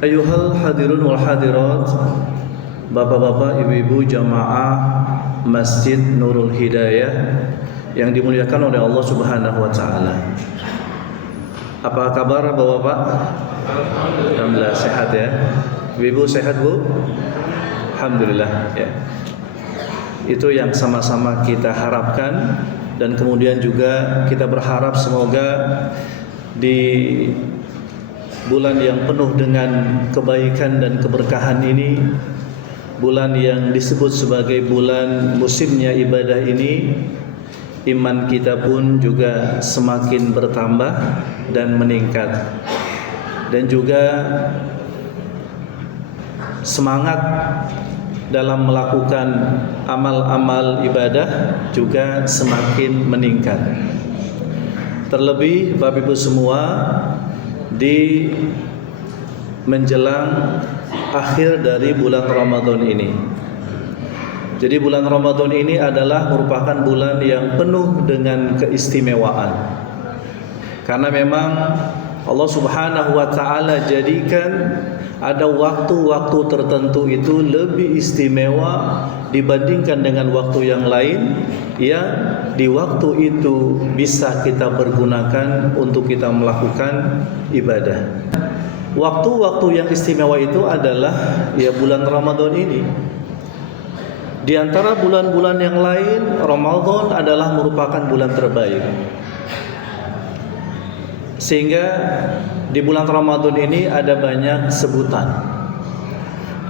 Ayuhal hadirun wal hadirat, bapak-bapak, ibu-ibu jamaah Masjid Nurul Hidayah yang dimuliakan oleh Allah Subhanahu wa taala. Apa kabar bapak-bapak? Alhamdulillah sehat ya. Ibu-ibu sehat, Bu? Alhamdulillah ya. Itu yang sama-sama kita harapkan, dan kemudian juga kita berharap semoga di bulan yang penuh dengan kebaikan dan keberkahan ini, bulan yang disebut sebagai bulan musimnya ibadah ini, iman kita pun juga semakin bertambah dan meningkat, dan juga semangat dalam melakukan amal-amal ibadah juga semakin meningkat. Terlebih Bapak Ibu semua, di menjelang akhir dari bulan Ramadan ini. Jadi bulan Ramadan ini adalah merupakan bulan yang penuh dengan keistimewaan. Karena memang Allah Subhanahu wa taala jadikan ada waktu-waktu tertentu itu lebih istimewa dibandingkan dengan waktu yang lain, yang di waktu itu bisa kita pergunakan untuk kita melakukan ibadah. Waktu-waktu yang istimewa itu adalah ya bulan Ramadan ini. Di antara bulan-bulan yang lain, Ramadan adalah merupakan bulan terbaik. Sehingga di bulan Ramadan ini ada banyak sebutan.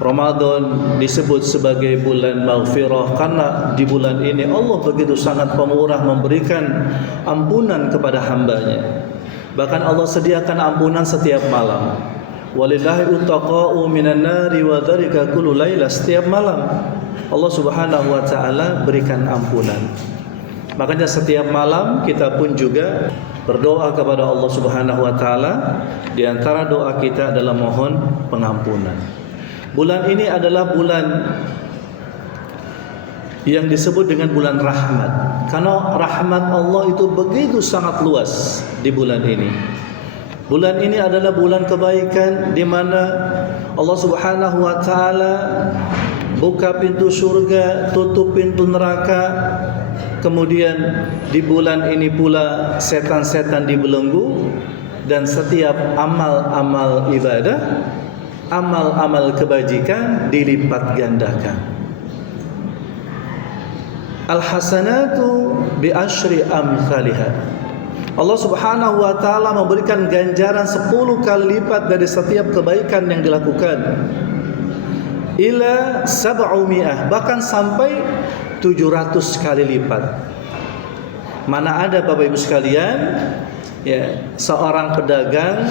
Ramadan disebut sebagai bulan maghfirah karena di bulan ini Allah begitu sangat pemurah memberikan ampunan kepada hambanya. Bahkan Allah sediakan ampunan setiap malam. Walillahi utaqa'u minan nari wa dzalika kullu laila, setiap malam Allah Subhanahu wa taala berikan ampunan. Makanya setiap malam kita pun juga berdoa kepada Allah Subhanahu wa taala. Di antara doa kita adalah mohon pengampunan. Bulan ini adalah bulan yang disebut dengan bulan rahmat, karena rahmat Allah itu begitu sangat luas di bulan ini. Bulan ini adalah bulan kebaikan, di mana Allah Subhanahu wa taala buka pintu surga, tutup pintu neraka. Kemudian di bulan ini pula setan-setan dibelenggu, dan setiap amal-amal ibadah, amal-amal kebajikan dilipat gandakan. Al-hasanatu bi asyri amsalihha. Allah Subhanahu wa taala memberikan ganjaran 10 kali lipat dari setiap kebaikan yang dilakukan. Ila 700, bahkan sampai 700 kali lipat. Mana ada Bapak Ibu sekalian ya, seorang pedagang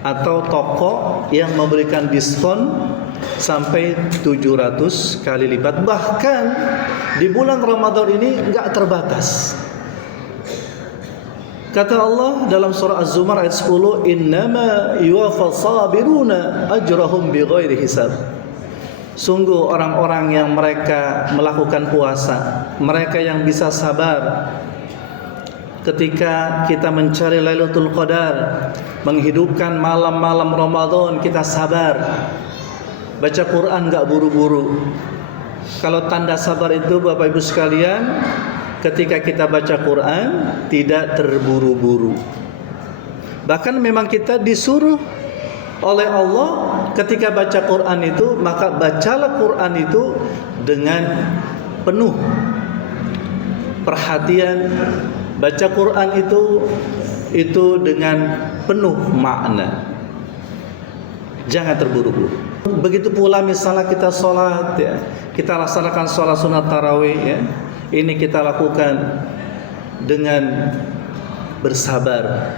atau toko yang memberikan diskon sampai 700 kali lipat. Bahkan di bulan Ramadan ini enggak terbatas. Kata Allah dalam surah Az-Zumar ayat 10, "Innama yuwaffas sabiruna ajrahum bighairi hisab." Sungguh orang-orang yang mereka melakukan puasa, mereka yang bisa sabar ketika kita mencari Lailatul Qadar, menghidupkan malam-malam Ramadan, kita sabar. Baca Quran enggak buru-buru. Kalau tanda sabar itu Bapak Ibu sekalian, ketika kita baca Quran tidak terburu-buru. Bahkan memang kita disuruh oleh Allah ketika baca Quran itu, maka bacalah Quran itu dengan penuh perhatian. Baca Quran itu dengan penuh makna. Jangan terburu-buru. Begitu pula misalnya kita sholat ya, kita laksanakan sholat sunat tarawih ya, ini kita lakukan dengan bersabar.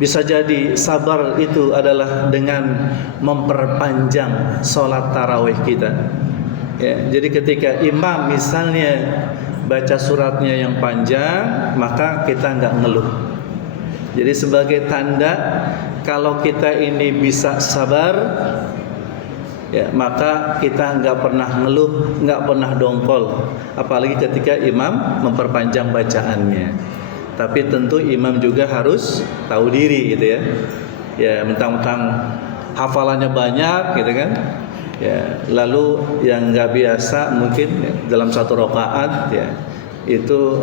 Bisa jadi sabar itu adalah dengan memperpanjang sholat tarawih kita ya. Jadi ketika imam misalnya baca suratnya yang panjang, maka kita enggak ngeluh. Jadi sebagai tanda kalau kita ini bisa sabar ya, maka kita enggak pernah ngeluh, enggak pernah dongkol, apalagi ketika imam memperpanjang bacaannya. Tapi tentu imam juga harus tahu diri gitu ya. Ya, mentang-mentang hafalannya banyak gitu kan. Ya, lalu yang nggak biasa mungkin dalam satu rakaat ya itu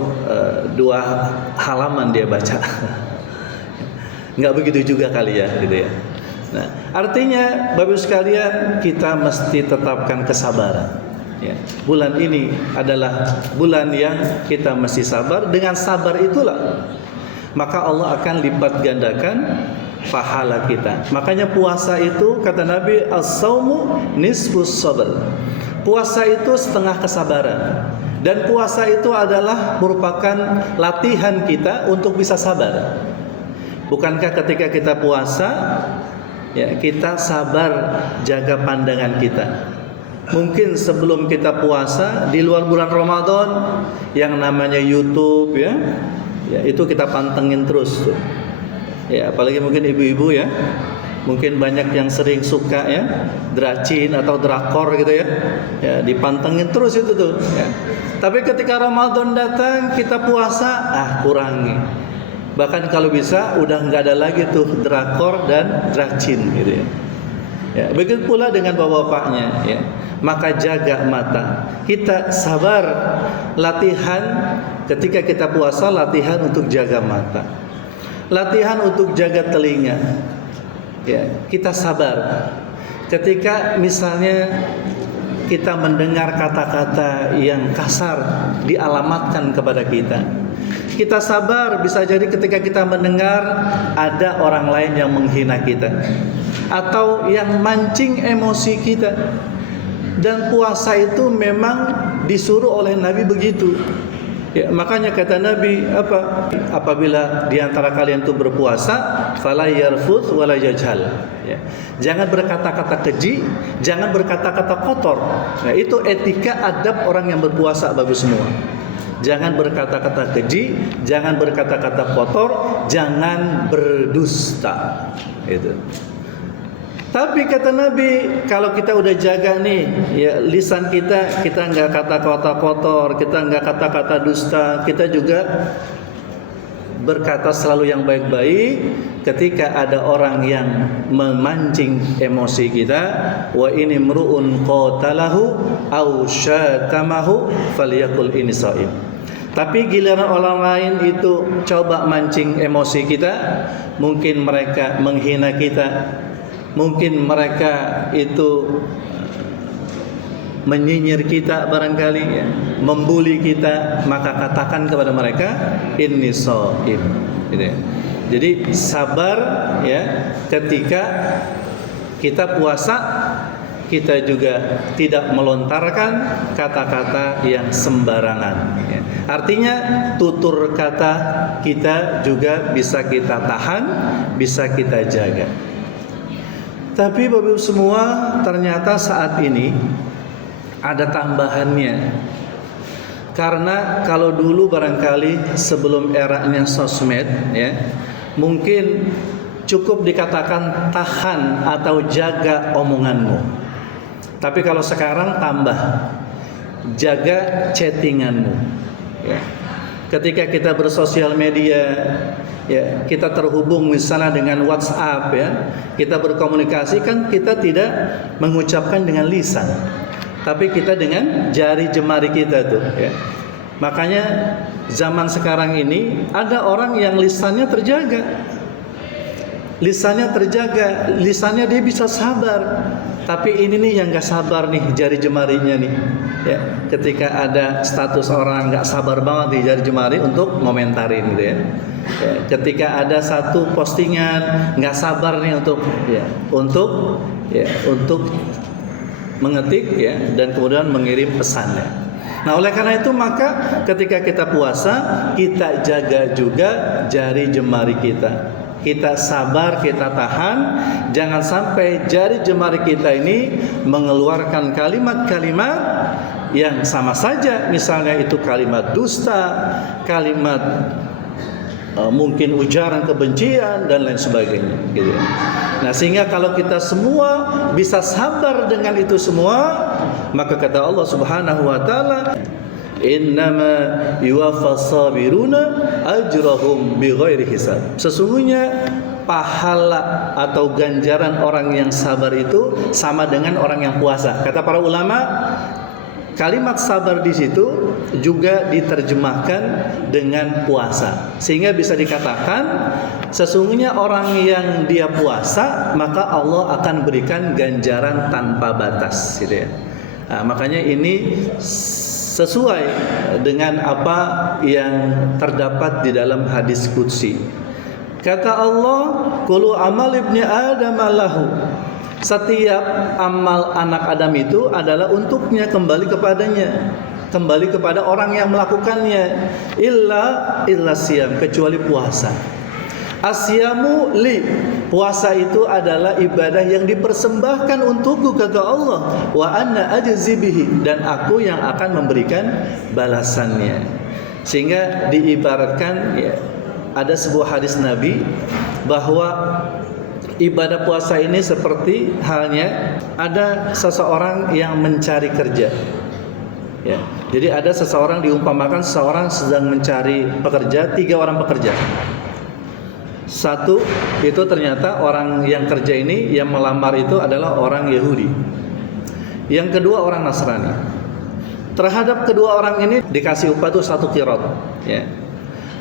2 halaman dia baca. Nggak begitu juga kali ya gitu ya. Nah, artinya Bapak Ibu sekalian, kita mesti tetapkan kesabaran. Ya, bulan ini adalah bulan yang kita mesti sabar. Dengan sabar itulah maka Allah akan lipat gandakan pahala kita. Makanya puasa itu kata Nabi, as-saumu nisfus sabr. Puasa itu setengah kesabaran. Dan puasa itu adalah merupakan latihan kita untuk bisa sabar. Bukankah ketika kita puasa, ya kita sabar jaga pandangan kita. Mungkin sebelum kita puasa di luar bulan Ramadan yang namanya YouTube ya itu kita pantengin terus tuh. Ya, apalagi mungkin ibu-ibu ya. Mungkin banyak yang sering suka ya dracin atau drakor gitu ya. Ya, dipantengin terus itu tuh ya. Tapi ketika Ramadan datang kita puasa, kurangi. Bahkan kalau bisa udah nggak ada lagi tuh drakor dan dracin gitu ya. Ya, begitu pula dengan bapak-bapaknya ya. Maka jaga mata. Kita sabar, latihan ketika kita puasa, latihan untuk jaga mata. Latihan untuk jaga telinga. Ya, kita sabar. Ketika misalnya kita mendengar kata-kata yang kasar dialamatkan kepada kita. Kita sabar, bisa jadi ketika kita mendengar ada orang lain yang menghina kita atau yang mancing emosi kita. Dan puasa itu memang disuruh oleh Nabi begitu. Ya, makanya kata Nabi apabila di antara kalian itu berpuasa, fala yarfuth wala yajhal. Ya. Jangan berkata-kata keji, jangan berkata-kata kotor. Nah, itu etika adab orang yang berpuasa bagus semua. Jangan berkata-kata keji, jangan berkata-kata kotor, jangan berdusta. Itu. Tapi kata Nabi, kalau kita udah jaga nih, ya lisan kita nggak kata-kata kotor, kita nggak kata-kata dusta, kita juga berkata selalu yang baik-baik. Ketika ada orang yang memancing emosi kita, wa ini mru'un qatalahu aw syatamahu falyaqul ini shaim. Tapi giliran orang lain itu coba mancing emosi kita, mungkin mereka menghina kita, mungkin mereka itu menyinyir kita barangkali ya, membuli kita, maka katakan kepada mereka inni shaim gitu ya. Jadi sabar ya, ketika kita puasa kita juga tidak melontarkan kata-kata yang sembarangan ya. Artinya tutur kata kita juga bisa kita tahan, bisa kita jaga. Tapi Bapak Ibu semua, ternyata saat ini ada tambahannya. Karena kalau dulu barangkali sebelum eranya sosmed ya, mungkin cukup dikatakan tahan atau jaga omonganmu. Tapi kalau sekarang tambah, jaga chattinganmu ya. Ketika kita bersosial media ya, kita terhubung misalnya dengan WhatsApp ya, kita berkomunikasi kan kita tidak mengucapkan dengan lisan, tapi kita dengan jari jemari kita tuh ya. Makanya zaman sekarang ini ada orang yang lisannya terjaga. Lisannya dia bisa sabar. Tapi ini nih yang gak sabar nih, jari jemarinya nih ya. Ketika ada status orang gak sabar banget di jari jemari untuk ngomentarin gitu ya. Ya, ketika ada satu postingan nggak sabar nih untuk mengetik ya, dan kemudian mengirim pesannya. Nah, oleh karena itu maka ketika kita puasa, kita jaga juga jari jemari kita. Kita sabar, kita tahan, jangan sampai jari jemari kita ini mengeluarkan kalimat-kalimat yang sama saja, misalnya itu kalimat dusta, kalimat mungkin ujaran kebencian dan lain sebagainya gitu. Nah, sehingga kalau kita semua bisa sabar dengan itu semua, maka kata Allah Subhanahu wa taala, innama yuwaffas sabiruna ajrahum bighairi hisab. Sesungguhnya pahala atau ganjaran orang yang sabar itu sama dengan orang yang puasa. Kata para ulama, kalimat sabar di situ juga diterjemahkan dengan puasa, sehingga bisa dikatakan sesungguhnya orang yang dia puasa maka Allah akan berikan ganjaran tanpa batas, gitu ya. Nah, makanya ini sesuai dengan apa yang terdapat di dalam hadis qudsi. Kata Allah, "Kullu amal ibni Adam lahu." Setiap amal anak Adam itu adalah untuknya, kembali kepadanya, kembali kepada orang yang melakukannya. Illa siyam, kecuali puasa. Asyamu li, puasa itu adalah ibadah yang dipersembahkan untukku, kata Allah. Wa anna ajzi bihi, dan aku yang akan memberikan balasannya. Sehingga diibaratkan, ya, ada sebuah hadis Nabi bahwa ibadah puasa ini seperti halnya ada seseorang yang mencari kerja. Ya, jadi ada seseorang, diumpamakan seseorang sedang mencari pekerja, 3 orang pekerja. Satu itu ternyata orang yang kerja ini, yang melamar itu adalah orang Yahudi. Yang kedua orang Nasrani. Terhadap kedua orang ini dikasih upah itu 1 qirot, ya.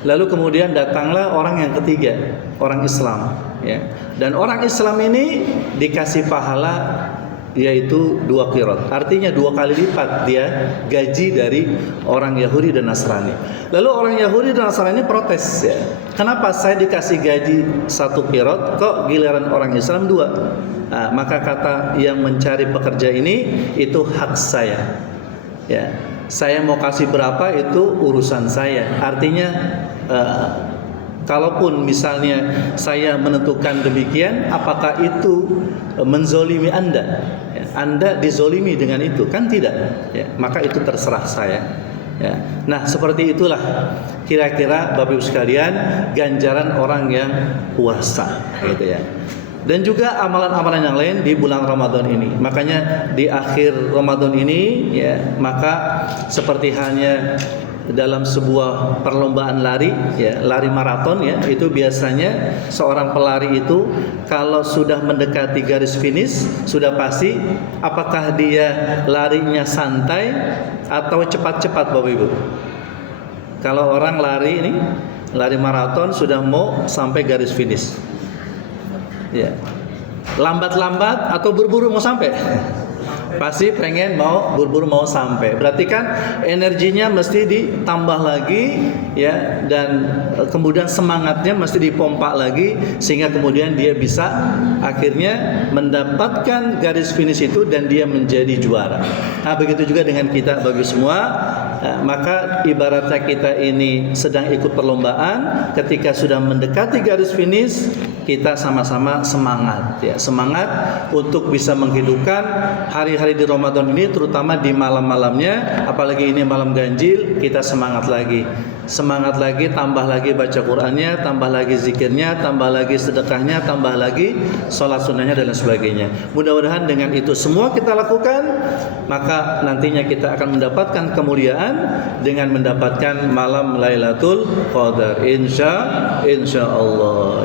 Lalu kemudian datanglah orang yang ketiga, orang Islam, ya. Dan orang Islam ini dikasih pahala yaitu 2 qirot. Artinya 2 kali lipat dia gaji dari orang Yahudi dan Nasrani. Lalu orang Yahudi dan Nasrani protes, ya. Kenapa saya dikasih gaji 1 qirot, kok giliran orang Islam 2? Nah, maka kata yang mencari pekerja ini, itu hak saya. Ya. Saya mau kasih berapa itu urusan saya. Artinya kalaupun misalnya saya menentukan demikian, apakah itu menzolimi Anda? Ya, Anda dizolimi dengan itu? Kan tidak. Ya, maka itu terserah saya. Ya. Nah, seperti itulah kira-kira Bapak Ibu sekalian ganjaran orang yang puasa, gitu ya. Dan juga amalan-amalan yang lain di bulan Ramadan ini. Makanya di akhir Ramadan ini, ya, maka seperti halnya dalam sebuah perlombaan lari, ya, lari maraton, ya, itu biasanya seorang pelari itu kalau sudah mendekati garis finish sudah pasti apakah dia larinya santai atau cepat-cepat, Bapak Ibu. Kalau orang lari ini, lari maraton sudah mau sampai garis finish, ya, lambat-lambat atau buru-buru mau sampai? Pasti pengen mau buru-buru mau sampai. Berarti kan energinya mesti ditambah lagi, ya, dan kemudian semangatnya mesti dipompa lagi sehingga kemudian dia bisa akhirnya mendapatkan garis finish itu dan dia menjadi juara. Nah, begitu juga dengan kita bagi semua. Maka ibaratnya kita ini sedang ikut perlombaan, ketika sudah mendekati garis finish kita sama-sama semangat, ya, semangat untuk bisa menghidupkan hari-hari di Ramadan ini, terutama di malam-malamnya, apalagi ini malam ganjil, kita semangat lagi, tambah lagi baca Qur'annya, tambah lagi zikirnya, tambah lagi sedekahnya, tambah lagi sholat sunnahnya dan lain sebagainya. Mudah-mudahan dengan itu semua kita lakukan, maka nantinya kita akan mendapatkan kemuliaan dengan mendapatkan malam Lailatul Qadar, insya Allah.